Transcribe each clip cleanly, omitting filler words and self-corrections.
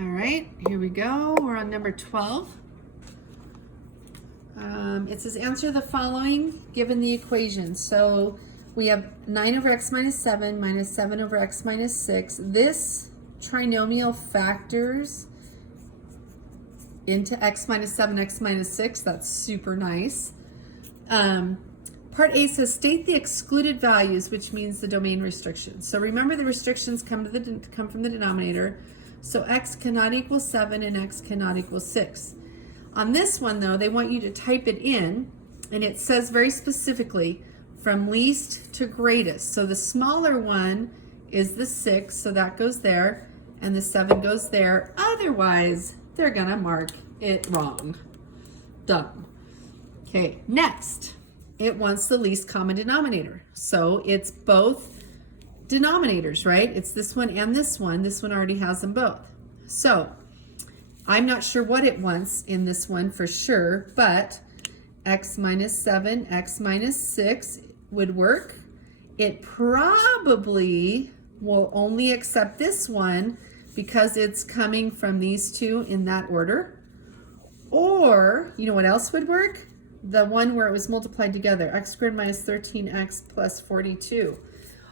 All right, here we go. We're on number 12. It says answer the following given the equation. So we have 9 over x minus 7 minus 7 over x minus 6. This trinomial factors into x minus 7, x minus 6. That's super nice. Part A says state the excluded values, which means the domain restrictions. So remember the restrictions come from the denominator. So x cannot equal 7 and x cannot equal 6. On this one though, they want you to type it in, and it says very specifically from least to greatest. So the smaller one is the 6, so that goes there, and the 7 goes there. Otherwise, they're gonna mark it wrong. Done. Okay, next, it wants the least common denominator. So it's both denominators, right? It's this one and this one. This one already has them both. So I'm not sure what it wants in this one for sure, but x minus 7, x minus 6 would work. It probably will only accept this one because it's coming from these two in that order. Or, you know what else would work? The one where it was multiplied together, x squared minus 13x plus 42.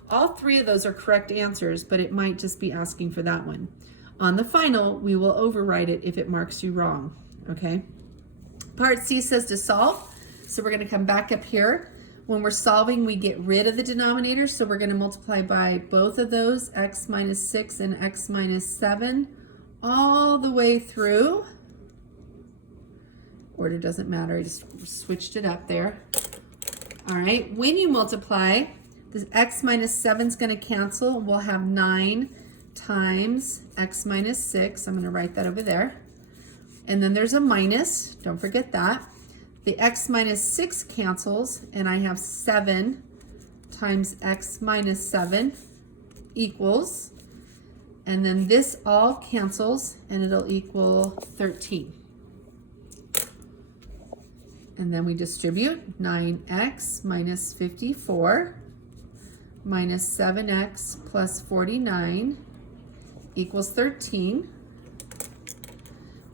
All three of those are correct answers, but it might just be asking for that one. On the final, we will override it if it marks you wrong, okay? Part C says to solve, so we're gonna come back up here. When we're solving, we get rid of the denominator, so we're gonna multiply by both of those, x minus 6 and x minus 7, all the way through. Order doesn't matter, I just switched it up there. All right, when you multiply, the x minus 7 is gonna cancel, we'll have 9 times x minus 6. I'm going to write that over there. And then there's a minus. Don't forget that. The x minus 6 cancels, and I have 7 times x minus 7 equals. And then this all cancels, and it'll equal 13. And then we distribute 9x minus 54 minus 7x plus 49 equals 13.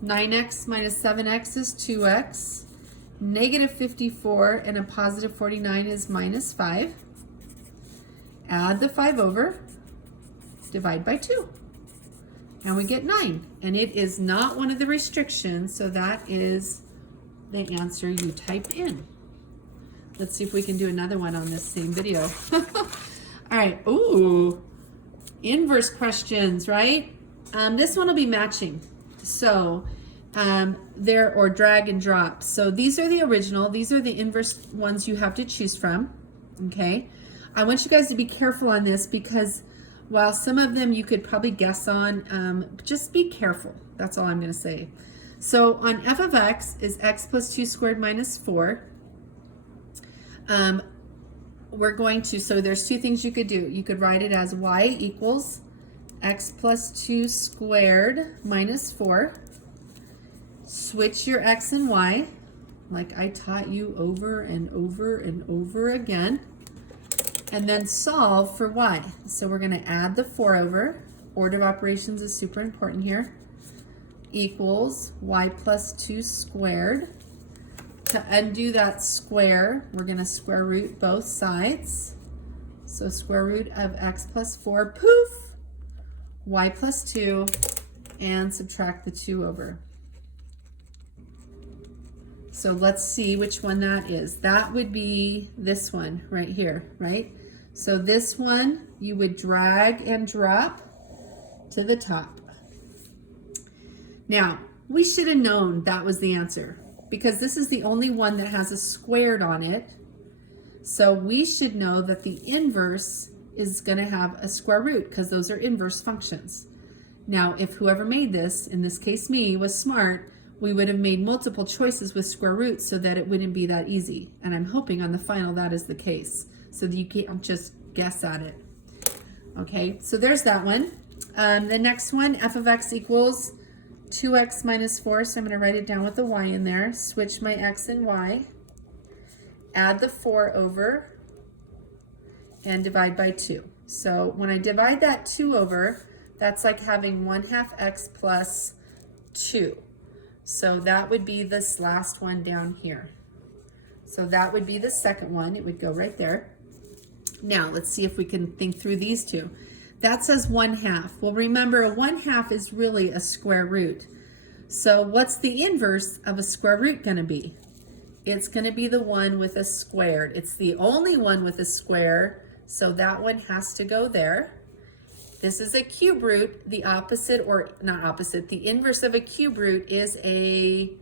9x minus 7x is 2x. Negative 54 and a positive 49 is minus 5. Add the 5 over, divide by 2. And we get 9. And it is not one of the restrictions, so that is the answer you type in. Let's see if we can do another one on this same video. All right, ooh. Inverse questions, right? This one will be matching. So or drag and drop. So these are the original. These are the inverse ones you have to choose from, okay? I want you guys to be careful on this because while some of them you could probably guess on, just be careful. That's all I'm gonna say. So on f of x is x plus 2 squared minus 4. We're going to, so there's two things you could do. You could write it as y equals x plus 2 squared minus 4. Switch your x and y, like I taught you over and over and over again. And then solve for y. So we're gonna add the 4 over. Order of operations is super important here. Equals y plus 2 squared. To undo that square, we're going to square root both sides. So square root of x plus 4, poof, y plus 2, and subtract the 2 over. So let's see which one that is. That would be this one right here, right? So this one you would drag and drop to the top. Now, we should have known that was the answer, because this is the only one that has a squared on it. So we should know that the inverse is going to have a square root because those are inverse functions. Now, if whoever made this, in this case me, was smart, we would have made multiple choices with square roots so that it wouldn't be that easy. And I'm hoping on the final that is the case, so that you can't just guess at it. Okay, so there's that one. The next one, f of x equals 2x minus 4, so I'm going to write it down with the y in there. Switch my x and y. Add the 4 over and divide by 2. So when I divide that 2 over, That's like having 1/2 x plus 2. So that would be this last one down here. So that would be the second one. It would go right there. Now let's see if we can think through these two. That says 1/2. Well, remember, a 1/2 is really a square root. So what's the inverse of a square root going to be? It's going to be the one with a squared. It's the only one with a square, so that one has to go there. This is a cube root. The opposite, or not opposite, the inverse of a cube root is a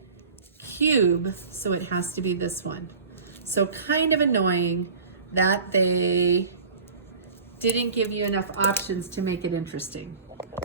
cube, so it has to be this one. So kind of annoying that they didn't give you enough options to make it interesting.